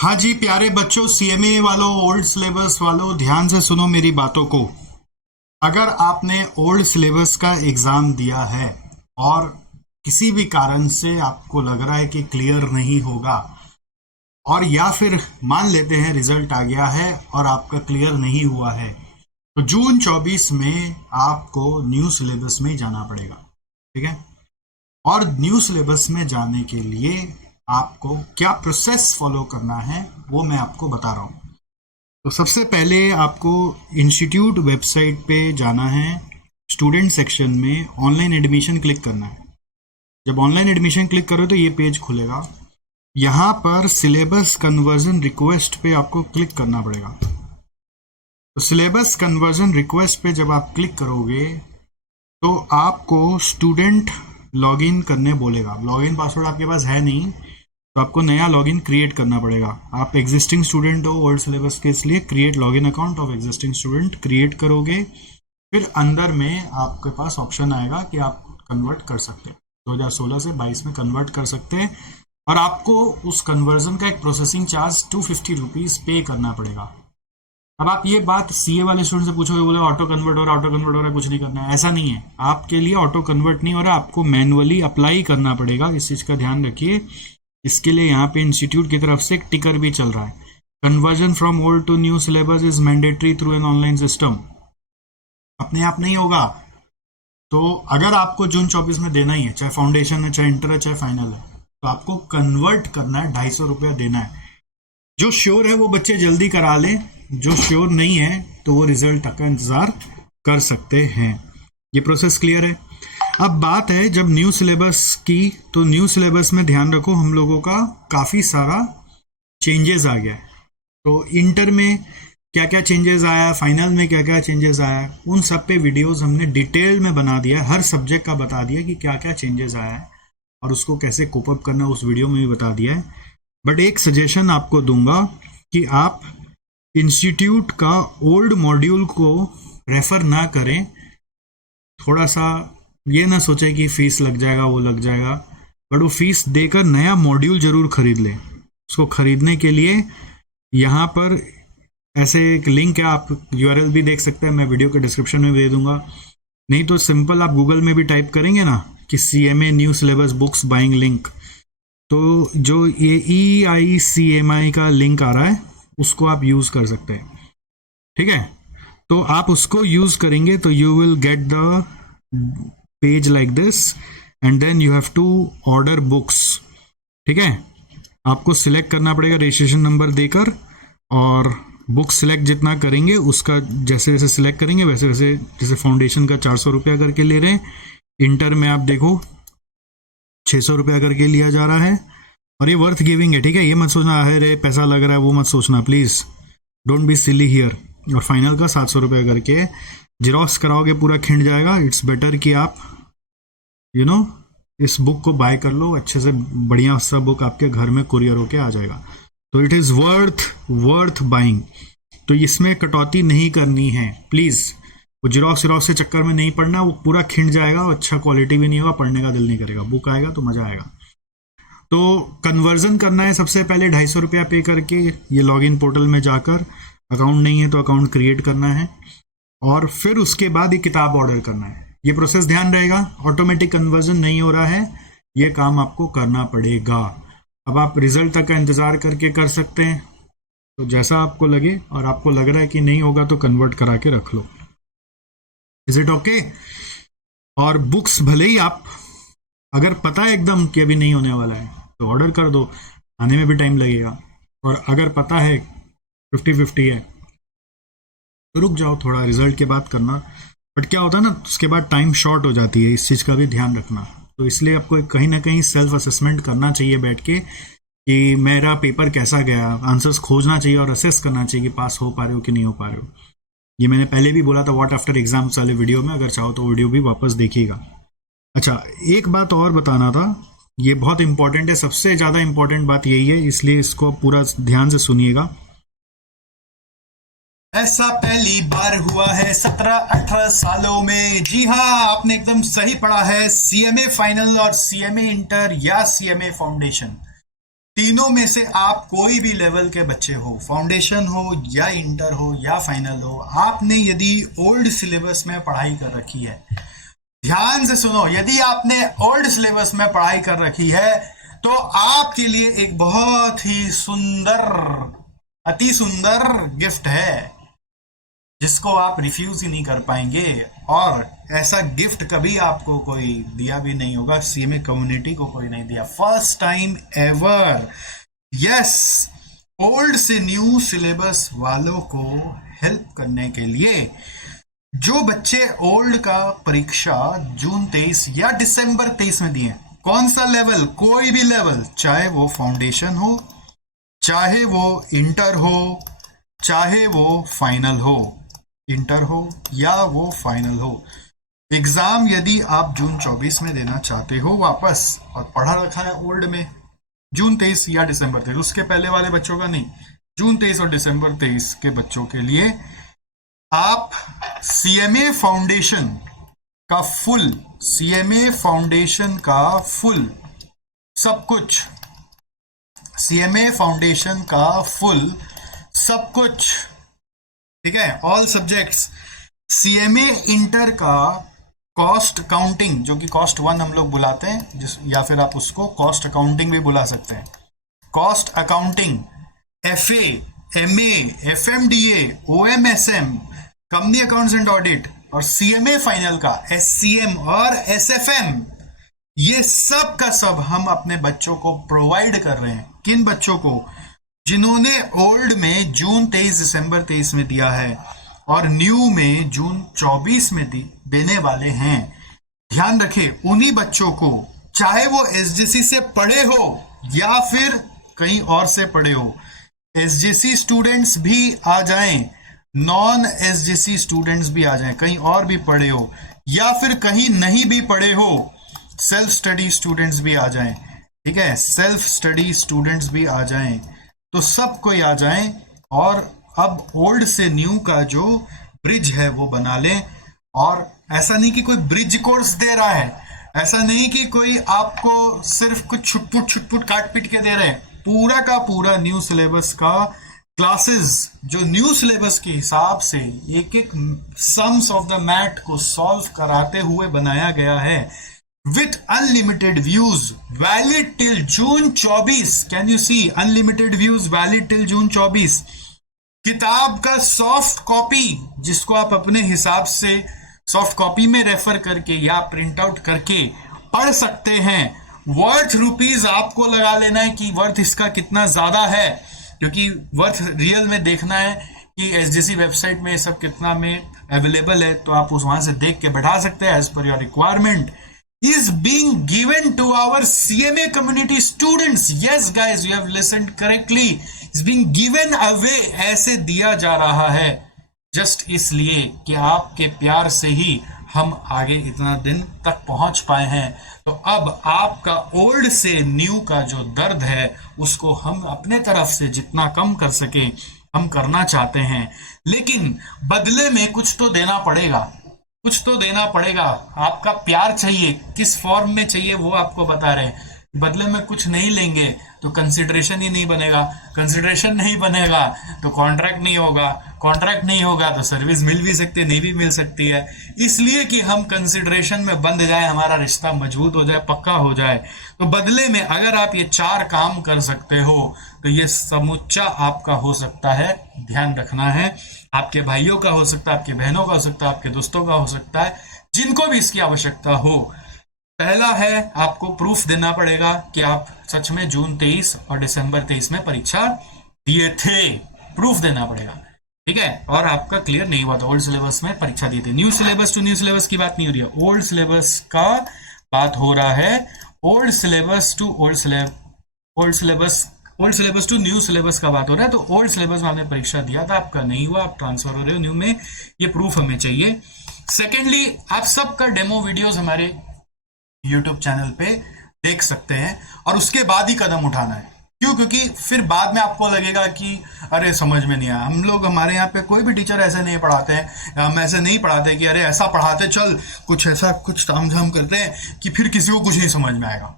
हाँ जी प्यारे बच्चों, सीएमए वालों, ओल्ड सिलेबस वालों, ध्यान से सुनो मेरी बातों को। अगर आपने ओल्ड सिलेबस का एग्जाम दिया है और किसी भी कारण से आपको लग रहा है कि क्लियर नहीं होगा, और या फिर मान लेते हैं रिजल्ट आ गया है और आपका क्लियर नहीं हुआ है, तो जून 24 में आपको न्यू सिलेबस में जाना पड़ेगा। ठीक है। और न्यू सिलेबस में जाने के लिए आपको क्या प्रोसेस फॉलो करना है वो मैं आपको बता रहा हूँ। तो सबसे पहले आपको इंस्टीट्यूट वेबसाइट पे जाना है। स्टूडेंट सेक्शन में ऑनलाइन एडमिशन क्लिक करना है। जब ऑनलाइन एडमिशन क्लिक करो तो ये पेज खुलेगा। यहाँ पर सिलेबस कन्वर्जन रिक्वेस्ट पे आपको क्लिक करना पड़ेगा। तो सिलेबस कन्वर्जन रिक्वेस्ट पे जब आप क्लिक करोगे तो आपको स्टूडेंट लॉगिन करने बोलेगा। लॉगिन पासवर्ड आपके पास है नहीं, तो आपको नया लॉगिन क्रिएट करना पड़ेगा। आप एग्जिस्टिंग स्टूडेंट हो ओल्ड सिलेबस के, इसलिए create login account of existing student create करोगे। फिर अंदर में आपके पास ऑप्शन आएगा कि आप कन्वर्ट कर सकते हैं, 2016 से 22 में कन्वर्ट कर सकते हैं, और आपको उस कन्वर्जन का एक प्रोसेसिंग चार्ज 250 रुपीज पे करना पड़ेगा। अब आप ये बात सीए वाले स्टूडेंट से पूछोगे, बोले ऑटो कन्वर्ट हो रहा है, ऑटो कन्वर्ट हो रहा है, कुछ नहीं करना है। ऐसा नहीं है, आपके लिए ऑटो कन्वर्ट नहीं हो रहा, आपको मैनुअली अप्लाई करना पड़ेगा। इस चीज का ध्यान रखिए। इसके लिए यहाँ पे इंस्टीट्यूट की तरफ से एक टिकर भी चल रहा है, conversion from old to new syllabus is mandatory through an online system. अपने आप नहीं होगा। तो अगर आपको जून 24 में देना ही है, चाहे फाउंडेशन है, चाहे इंटर है, चाहे फाइनल है, तो आपको कन्वर्ट करना है, 250 रुपया देना है। जो श्योर है वो बच्चे जल्दी करा लें, जो श्योर नहीं है तो वो रिजल्ट तक का इंतजार कर सकते हैं। ये प्रोसेस क्लियर है। अब बात है जब न्यू सिलेबस की, तो न्यू सिलेबस में ध्यान रखो हम लोगों का काफ़ी सारा चेंजेस आ गया है। तो इंटर में क्या क्या चेंजेस आया, फाइनल में क्या क्या चेंजेस आया, उन सब पे वीडियोस हमने डिटेल में बना दिया है। हर सब्जेक्ट का बता दिया कि क्या क्या चेंजेस आया है और उसको कैसे कोप अप करना उस वीडियो में भी बता दिया है। बट एक सजेशन आपको दूंगा कि आप इंस्टीट्यूट का ओल्ड मॉड्यूल को रेफर ना करें। थोड़ा सा ये ना सोचे कि फीस लग जाएगा, वो लग जाएगा, बट वो फीस देकर नया मॉड्यूल जरूर खरीद लें। उसको खरीदने के लिए यहाँ पर ऐसे एक लिंक है, आप यूआरएल भी देख सकते हैं, मैं वीडियो के डिस्क्रिप्शन में भी दे दूंगा। नहीं तो सिंपल आप गूगल में भी टाइप करेंगे ना कि CMA new syllabus books buying link, तो जो ये EICMI का लिंक आ रहा है उसको आप यूज कर सकते हैं। ठीक है। तो आप उसको यूज करेंगे तो you will get the page like this and then you have to order books. ठीक है। आपको सिलेक्ट करना पड़ेगा रजिस्ट्रेशन नंबर देकर, और बुक सिलेक्ट जितना करेंगे उसका जैसे जैसे सिलेक्ट करेंगे वैसे वैसे, जैसे फाउंडेशन का 400 रुपया करके ले रहे हैं, इंटर में आप देखो 600 रुपया करके लिया जा रहा है, और ये वर्थ गिविंग है। ठीक है। ये मत सोचना है रे पैसा लग रहा है, वो मत सोचना please, don't be silly here. और फाइनल का 700 रुपया करके जिरोक्स कराओगे पूरा खिंड जाएगा। इट्स बेटर कि आप इस बुक को बाय कर लो, अच्छे से बढ़िया सा बुक आपके घर में कुरियर होके आ जाएगा। तो इट इज वर्थ बाइंग। तो इसमें कटौती नहीं करनी है प्लीज। वो जिरोक्स से चक्कर में नहीं पड़ना, वो पूरा खिंड जाएगा, अच्छा क्वालिटी भी नहीं होगा, पढ़ने का दिल नहीं करेगा। बुक आएगा तो मजा आएगा। तो कन्वर्जन करना है सबसे पहले 250 रुपया पे करके, ये लॉगिन पोर्टल में जाकर, अकाउंट नहीं है तो अकाउंट क्रिएट करना है, और फिर उसके बाद ये किताब ऑर्डर करना है। ये प्रोसेस ध्यान रहेगा, ऑटोमेटिक कन्वर्जन नहीं हो रहा है, ये काम आपको करना पड़ेगा। अब आप रिजल्ट तक का इंतजार करके कर सकते हैं, तो जैसा आपको लगे, और आपको लग रहा है कि नहीं होगा तो कन्वर्ट करा के रख लो। Is it okay? और बुक्स भले ही आप, अगर पता है एकदम कि अभी नहीं होने वाला है तो ऑर्डर कर दो, आने में भी टाइम लगेगा। और अगर पता है 50-50 है तो रुक जाओ थोड़ा, रिजल्ट के बाद करना। बट क्या होता है ना, उसके बाद टाइम शॉर्ट हो जाती है, इस चीज़ का भी ध्यान रखना। तो इसलिए आपको कहीं ना कहीं सेल्फ असेसमेंट करना चाहिए बैठ के कि मेरा पेपर कैसा गया, आंसर्स खोजना चाहिए और असेस करना चाहिए कि पास हो पा रहे हो कि नहीं हो पा रहे हो। ये मैंने पहले भी बोला था व्हाट आफ्टर एग्जाम्स वाले वीडियो में, अगर चाहो तो वीडियो भी वापस देखिएगा। अच्छा, एक बात और बताना था, ये बहुत इंपॉर्टेंट है, सबसे ज़्यादा इंपॉर्टेंट बात यही है, इसलिए इसको पूरा ध्यान से सुनिएगा। ऐसा पहली बार हुआ है 17-18 सालों में। जी हाँ, आपने एकदम सही पढ़ा है। सीएमए फाइनल और सीएमए इंटर या सीएमए फाउंडेशन, तीनों में से आप कोई भी लेवल के बच्चे हो, फाउंडेशन हो या इंटर हो या फाइनल हो, आपने यदि ओल्ड सिलेबस में पढ़ाई कर रखी है, ध्यान से सुनो, यदि आपने ओल्ड सिलेबस में पढ़ाई कर रखी है तो आपके लिए एक बहुत ही सुंदर, अति सुंदर गिफ्ट है जिसको आप रिफ्यूज ही नहीं कर पाएंगे। और ऐसा गिफ्ट कभी आपको कोई दिया भी नहीं होगा, सीएमए कम्युनिटी को कोई नहीं दिया, first time ever. Yes, old से न्यू सिलेबस वालों को हेल्प करने के लिए जो बच्चे ओल्ड का परीक्षा जून 23 या दिसंबर 23 में दिए, कौन सा लेवल, कोई भी लेवल, चाहे वो फाउंडेशन हो, चाहे वो इंटर हो, चाहे वो फाइनल हो, इंटर हो या वो फाइनल हो, एग्जाम यदि आप जून 24 में देना चाहते हो वापस और पढ़ा रखा है ओल्ड में जून 23 या दिसंबर 23, उसके पहले वाले बच्चों का नहीं, जून 23 और दिसंबर 23 के बच्चों के लिए आप सीएमए फाउंडेशन का फुल, सीएमए फाउंडेशन का फुल सब कुछ, सीएमए फाउंडेशन का फुल सब कुछ, ठीक है, ऑल सब्जेक्ट्स, सीएमए इंटर का कॉस्ट अकाउंटिंग, जो कि कॉस्ट 1 हम लोग बुलाते हैं, या फिर आप उसको कॉस्ट अकाउंटिंग भी बुला सकते हैं, cost accounting, FA, MA, FMDA, OMSM, company accounts and audit, और सीएमए फाइनल का एससीएम और एसएफएम, ये सब का सब हम अपने बच्चों को प्रोवाइड कर रहे हैं। किन बच्चों को? जिन्होंने ओल्ड में जून 23 दिसंबर 23 में दिया है और न्यू में जून 24 में देने वाले हैं। ध्यान रखें, उन्हीं बच्चों को, चाहे वो एसजीसी से पढ़े हो या फिर कहीं और से पढ़े हो, एसजीसी स्टूडेंट्स भी आ जाएं, नॉन एसजीसी स्टूडेंट्स भी आ जाएं, कहीं और भी पढ़े हो या फिर कहीं नहीं भी पढ़े हो, सेल्फ स्टडी स्टूडेंट्स भी आ जाएं, ठीक है, सेल्फ स्टडी स्टूडेंट्स भी आ जाएं, तो सब कोई आ जाएं और अब ओल्ड से न्यू का जो ब्रिज है वो बना लें। और ऐसा नहीं कि कोई ब्रिज कोर्स दे रहा है, ऐसा नहीं कि कोई आपको सिर्फ कुछ छुटपुट काट पीट के दे रहे हैं, पूरा का पूरा न्यू सिलेबस का क्लासेस, जो न्यू सिलेबस के हिसाब से एक एक सम्स ऑफ द मैथ को सॉल्व कराते हुए बनाया गया है, with unlimited views valid till June 24। Can you see unlimited views valid till June 24। किताब का सॉफ्ट कॉपी जिसको आप अपने हिसाब से सॉफ्ट कॉपी में रेफर करके या प्रिंट आउट करके पढ़ सकते हैं। वर्थ रुपीज आपको लगा लेना है कि वर्थ इसका कितना ज्यादा है, क्योंकि वर्थ रियल में देखना है कि एसजीसी वेबसाइट में ये सब कितना में अवेलेबल है, तो आप उस वहां से देख के बैठा सकते हैं as per your requirement. is being given to our CMA community students। Yes guys, you have listened correctly, is being given away, ऐसे दिया जा रहा है जस्ट इसलिए कि आपके प्यार से ही हम आगे इतना दिन तक पहुंच पाए हैं। तो अब आपका ओल्ड से न्यू का जो दर्द है उसको हम अपने तरफ से जितना कम कर सके हम करना चाहते हैं, लेकिन बदले में कुछ तो देना पड़ेगा, कुछ तो देना पड़ेगा। आपका प्यार चाहिए, किस फॉर्म में चाहिए वो आपको बता रहे हैं। बदले में कुछ नहीं लेंगे तो कंसिडरेशन ही नहीं बनेगा, कंसिडरेशन नहीं बनेगा तो कॉन्ट्रैक्ट नहीं होगा, कॉन्ट्रैक्ट नहीं होगा तो सर्विस मिल भी सकती है, नहीं भी मिल सकती है। इसलिए कि हम कंसिडरेशन में बंध जाए, हमारा रिश्ता मजबूत हो जाए, पक्का हो जाए, तो बदले में अगर आप ये 4 काम कर सकते हो तो ये समुच्चा आपका हो सकता है। ध्यान रखना है, आपके भाइयों का हो सकता है, आपके बहनों का हो सकता है, आपके दोस्तों का हो सकता है, जिनको भी इसकी आवश्यकता हो। पहला है, आपको प्रूफ देना पड़ेगा कि आप सच में जून 23 और दिसंबर 23 में परीक्षा दिए थे, प्रूफ देना पड़ेगा, ठीक है। और आपका क्लियर नहीं हुआ था, ओल्ड सिलेबस में परीक्षा दी थी। New syllabus to new syllabus की बात नहीं हो रही है, ओल्ड सिलेबस का बात हो रहा है। Old syllabus to old syllabus to new syllabus का बात हो रहा है। तो ओल्ड सिलेबस में आपने परीक्षा दिया था, आपका नहीं हुआ, आप ट्रांसफर हो रहे हो न्यू में, ये प्रूफ हमें चाहिए। सेकेंडली, आप सबका डेमो वीडियोस हमारे यूट्यूब चैनल पे देख सकते हैं और उसके बाद ही कदम उठाना है। क्यों? क्योंकि फिर बाद में आपको लगेगा कि अरे समझ में नहीं आया। हम लोग, हमारे यहाँ पे कोई भी टीचर ऐसे नहीं पढ़ाते हैं, हम ऐसे नहीं पढ़ाते कि अरे ऐसा पढ़ाते चल, कुछ ऐसा कुछ तामझाम करते हैं कि फिर किसी को कुछ नहीं समझ में आएगा।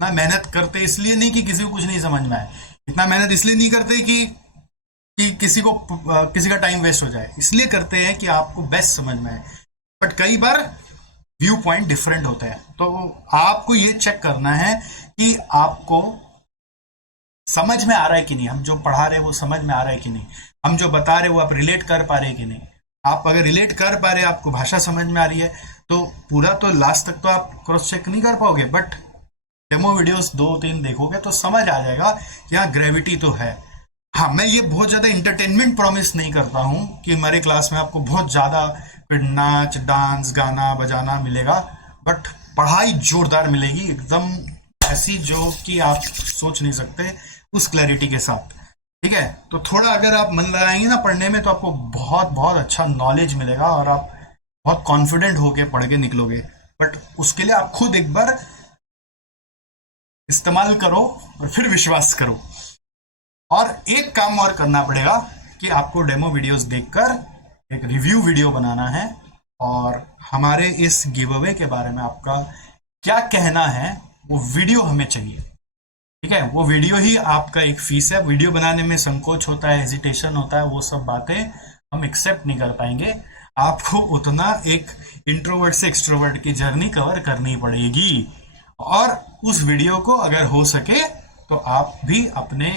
इतना मेहनत करते इसलिए नहीं कि किसी को कुछ नहीं समझ में आए, इतना मेहनत इसलिए नहीं करते कि किसी का टाइम वेस्ट हो जाए, इसलिए करते हैं कि आपको बेस्ट समझ में आए। बट कई बार व्यू पॉइंट डिफरेंट होते हैं, तो आपको ये चेक करना है कि आपको समझ में आ रहा है कि नहीं, हम जो पढ़ा रहे हैं वो समझ में आ रहा है कि नहीं, हम जो बता रहे हैं वो आप रिलेट कर पा रहे हैं कि नहीं। आप अगर रिलेट कर पा रहे हैं, आपको भाषा समझ में आ रही है, तो पूरा तो लास्ट तक तो आप क्रॉस चेक नहीं कर पाओगे, बट डेमो वीडियोस 2-3 देखोगे तो समझ आ जाएगा कि यहाँ ग्रेविटी तो है। हाँ, मैं ये बहुत ज़्यादा इंटरटेनमेंट प्रॉमिस नहीं करता हूँ कि हमारे क्लास में आपको बहुत ज़्यादा फिर नाच डांस गाना बजाना मिलेगा, बट पढ़ाई जोरदार मिलेगी, एकदम ऐसी जो कि आप सोच नहीं सकते, उस क्लैरिटी के साथ। ठीक है, तो थोड़ा अगर आप मन लगाएंगे ना पढ़ने में, तो आपको बहुत बहुत अच्छा नॉलेज मिलेगा और आप बहुत कॉन्फिडेंट होके पढ़ के निकलोगे। बट उसके लिए आप खुद एक बार इस्तेमाल करो और फिर विश्वास करो। और एक काम और करना पड़ेगा कि आपको डेमो वीडियोस देखकर एक रिव्यू वीडियो बनाना है, और हमारे इस गिव अवे के बारे में आपका क्या कहना है वो वीडियो हमें चाहिए। ठीक है, वो वीडियो ही आपका एक फीस है। वीडियो बनाने में संकोच होता है, हेजिटेशन होता है, वो सब बातें हम एक्सेप्ट नहीं कर पाएंगे। आपको उतना एक इंट्रोवर्ट से एक्सट्रोवर्ट की जर्नी कवर करनी पड़ेगी, और उस वीडियो को अगर हो सके तो आप भी अपने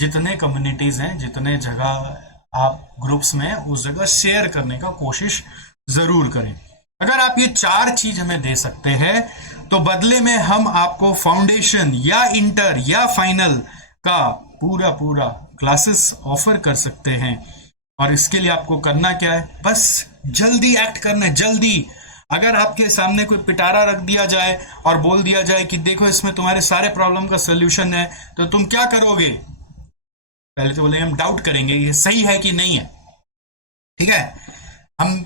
जितने कम्युनिटीज हैं, जितने जगह आप ग्रुप्स में, उस जगह शेयर करने का कोशिश जरूर करें। अगर आप ये 4 चीज हमें दे सकते हैं तो बदले में हम आपको फाउंडेशन या इंटर या फाइनल का पूरा क्लासेस ऑफर कर सकते हैं। और इसके लिए आपको करना क्या है, बस जल्दी एक्ट करना है, जल्दी। अगर आपके सामने कोई पिटारा रख दिया जाए और बोल दिया जाए कि देखो इसमें तुम्हारे सारे प्रॉब्लम का सोल्यूशन है, तो तुम क्या करोगे? पहले तो बोलेंगे, हम डाउट करेंगे ये सही है कि नहीं है। ठीक है, हम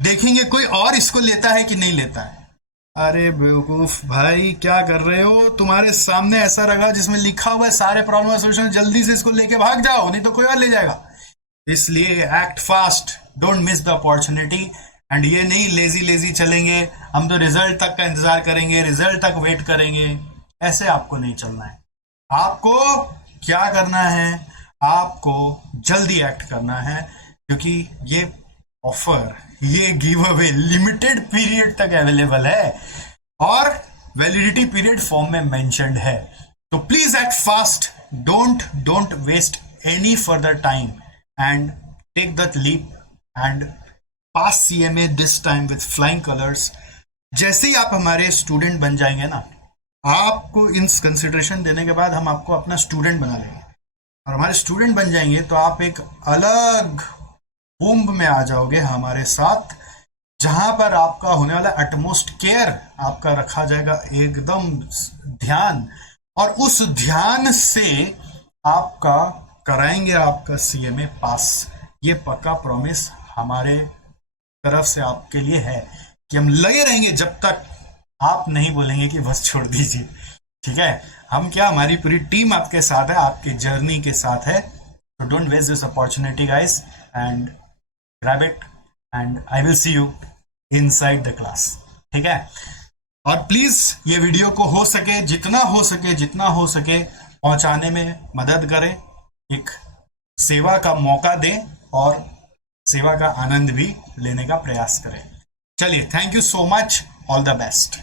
देखेंगे कोई और इसको लेता है कि नहीं लेता है। अरे बेवकूफ भाई, क्या कर रहे हो? तुम्हारे सामने ऐसा रखा जिसमें लिखा हुआ है सारे प्रॉब्लम का सोल्यूशन, जल्दी से इसको लेके भाग जाओ, नहीं तो कोई और ले जाएगा। इसलिए act fast, don't miss the opportunity. And ये नहीं लेजी चलेंगे, हम तो रिजल्ट तक का इंतजार करेंगे, रिजल्ट तक वेट करेंगे, ऐसे आपको नहीं चलना है। आपको क्या करना है, आपको जल्दी एक्ट करना है, क्योंकि ये ऑफर, ये गिव अवे लिमिटेड पीरियड तक अवेलेबल है और वैलिडिटी पीरियड फॉर्म में मेंशन्ड है। तो please act fast, don't waste any further time and take that leap and pass CMA this time with flying colours. जैसे ही आप हमारे स्टूडेंट बन जाएंगे ना, आपको इन कंसिडरेशन देने के बाद हम आपको अपना स्टूडेंट बना लेंगे, और हमारे स्टूडेंट बन जाएंगे तो आप एक अलग कुंभ में आ जाओगे हमारे साथ, जहां पर आपका होने वाला एटमोस्ट केयर आपका रखा जाएगा, एकदम ध्यान, और उस ध्यान से आपका कराएंगे आपका सीएमए पास। ये पक्का प्रॉमिस हमारे तरफ से आपके लिए है कि हम लगे रहेंगे जब तक आप नहीं बोलेंगे कि बस छोड़ दीजिए। ठीक है, हम क्या, हमारी पूरी टीम आपके साथ है, आपके जर्नी के साथ है। तो don't waste this opportunity guys, and grab it and I will see you inside the class। ठीक है, और प्लीज ये वीडियो को हो सके जितना हो सके पहुंचाने में मदद करें, एक सेवा का मौका दें और सेवा का आनंद भी लेने का प्रयास करें। चलिए, thank you so much, all the best.